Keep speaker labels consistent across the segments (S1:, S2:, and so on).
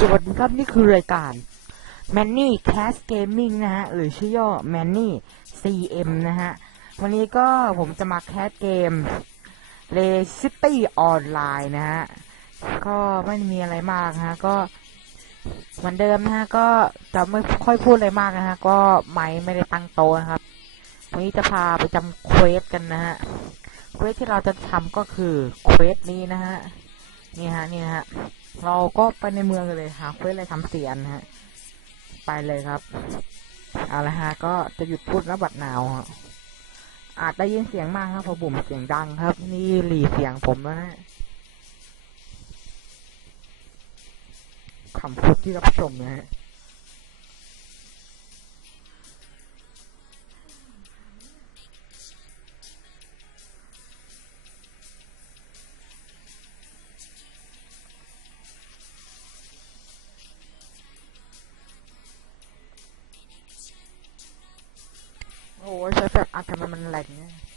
S1: สวัสดีครับนี่คือรายการ Manny Cast Gaming นะฮะ หรือชื่อย่อ Manny CM นะฮะ วันนี้ก็ผมจะมาแคสเกม r e City Online นะฮะ ก็ไม่มีอะไรมากนะฮะ ก็เหมือนเดิมนะฮะ ก็จะไม่ค่อยพูดอะไรมากนะฮะ ก็ไม่ไม่ได้ตั้งโตนะครับ วันนี้จะพาไปจำเควสกันนะฮะ เควสที่เราจะทำก็คือเควสนี้นะฮะ นี่ฮะนี่ฮะ เราก็ไปในเมืองกันเลยหาเควสอะไรทำเสียนนะฮะ ไปเลยครับเอาละฮะ ก็จะหยุดพูดแล้วบัดหนาวฮะอาจได้ยินเสียงมากครับเพราะผมเสียงดังครับ นี่หลีเสียงผมแล้วนะคำพูดที่รับชมนะฮะ ยใช้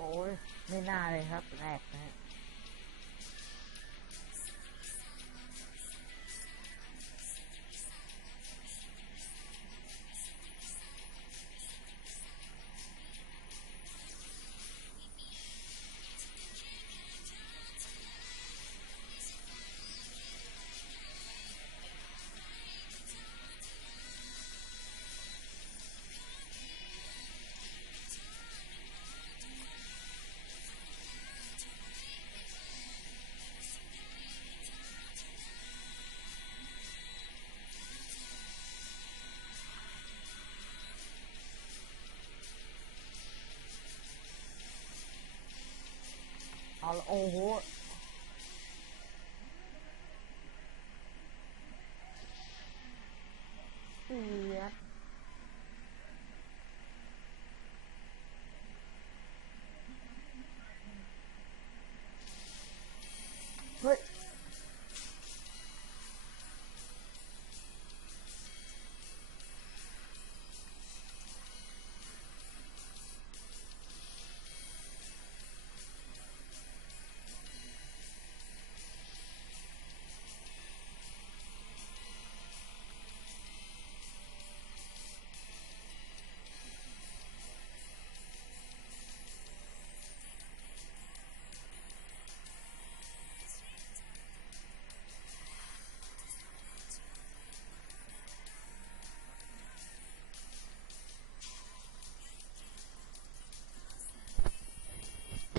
S1: โอ้ยไม่น่าเลยครับแหลกนะ ฮ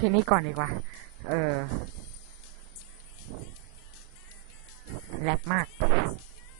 S1: ที่นี้ก่อนดีกว่า เออแลบมาก